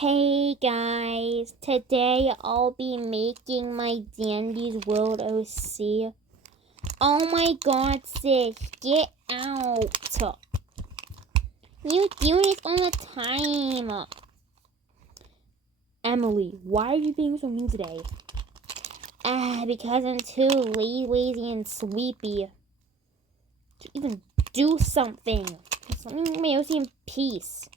Hey guys, today I'll be making my Dandy's World OC. Oh my god, sis, get out. You do this all the time. Emily, why are you being so mean today? Because I'm too lazy and sleepy to even do something. Just let me make my OC in peace.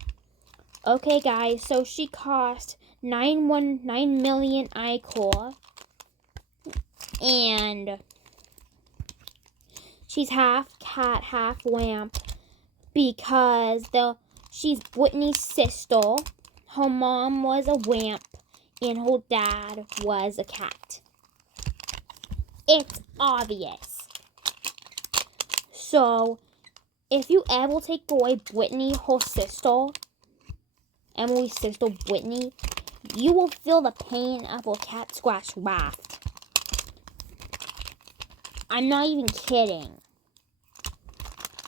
Okay, guys, so she cost 9 million iCore, and she's half cat, half lamp because she's Whitney's sister. Her mom was a wamp, and her dad was a cat. It's obvious. So, if you ever take away Whitney, her sister, Emily's sister, Whitney, you will feel the pain of a cat scratch raft. I'm not even kidding.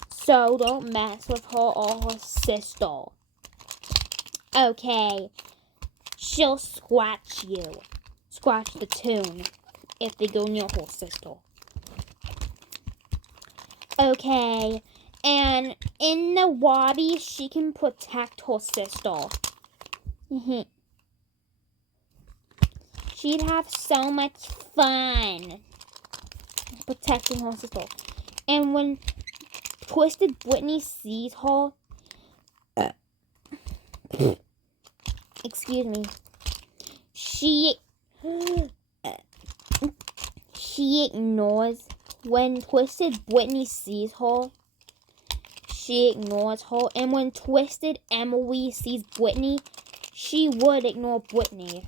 So don't mess with her or her sister. Okay, she'll scratch you. Scratch the tune if they go near her sister. Okay. And in the lobby, she can protect her sister. She'd have so much fun protecting her sister. And when Twisted Whitney sees her, excuse me, she ignores. When Twisted Whitney sees her, she ignores her, and when Twisted Emily sees Whitney, she would ignore Whitney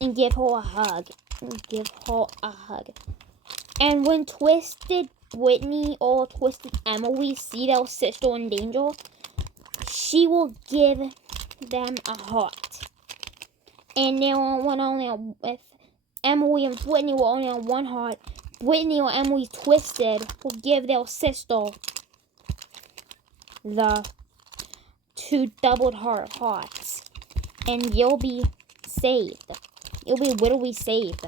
and give her a hug. And when Twisted Whitney or Twisted Emily see their sister in danger, she will give them a heart. And if Emily and Whitney were only on one heart, Whitney or Emily Twisted will give their sister the 2 doubled hearts. And you'll be saved. You'll be literally saved.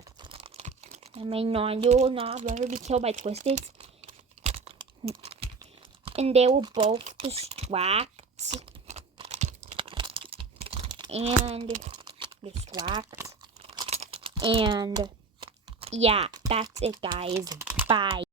I mean, you'll not ever be killed by Twisted. And they will both distract. And yeah, that's it, guys. Bye.